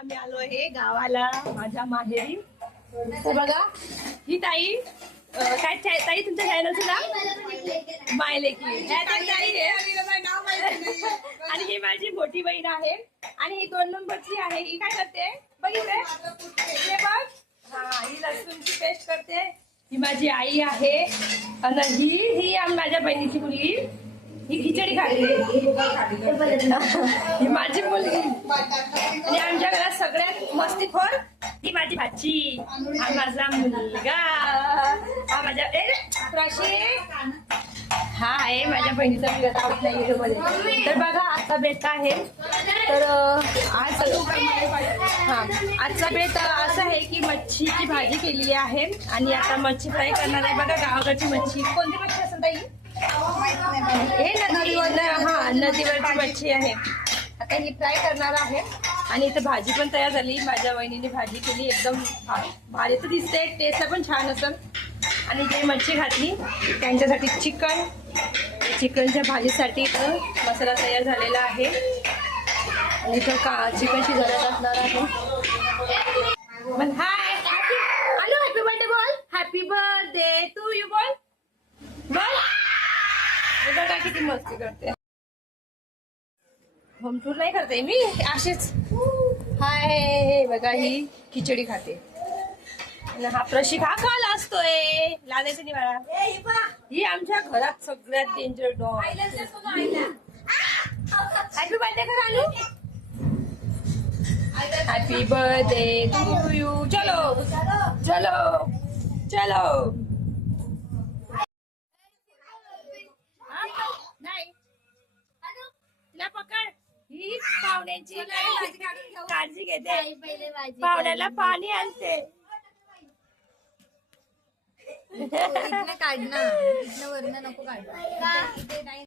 आम्ही आलो आहे गावाला माझ्या माहेरी. तर बघा ही ताई अं, काय चा- ताई तुमच्या चॅनलचं नाव? मायलेकी. ह्या तर ताई आहे. आणि ही माझी मोठी बहीण आहे. आणि ही दोन नंबरची आहे. ही काय करते? बघितले? हे बघ. हा ही लसूणची पेस्ट करते. ही माझी आई आहे. आणि ही ही आम- माझ्या बहिणीची मुलगी. ही खिचडी खाते. ही माझी आणि आमच्या घरात सगळ्यात मस्तीखोर ही माझी भाची. हा माझा मुलगा. हा माझ्या हा आहे माझ्या बहिणीचा मुलगा आवडत नाही तर बघा आजचा बेत आहे. तर आज हा आजचा बेत असा आहे की मच्छीची भाजी केलेली आहे. आणि आता मच्छी फ्राय करणार आहे. बघा गावाकडची मच्छी. कोणती मच्छी असेल ताई? हे नदी हा नदीवरची मच्छी आहे. आता ही फ्राय करणार आहे. आणि इथं भाजी पण तयार झाली. माझ्या वहिनीने भाजी केली. एकदम भा- भारी तर दिसते टेस्ट पण छान असेल. आणि जे मच्छी घातली त्यांच्यासाठी चिकन. चिकनच्या भाजीसाठी इथं मसाला तयार झालेला आहे. आणि इथं का चिकन शिजवण्यात असणार आहे. पण हाय हॅलो हॅपी बर्थडे बोल. हॅपी बर्थडे टू यू बोल. बोल. बघा किती मस्ती करते. होम टूर नाही करते मी अशीच. हाय बघा ही खिचडी खाते. हा प्रशिक हा काल असतोय. लादायचं नाही बाळा. ही आमच्या घरात सगळ्यात डेंजर डॉग हॅपी बर्थडे कर आलू हॅपी बर्थडे टू यू चलो. चलो. चलो. पाहुण्यांची. काळजी घेते. पाहुण्याला पाणी आणते. इथनं काढ ना इथनं वरनं नको काढ. का? इथे नाही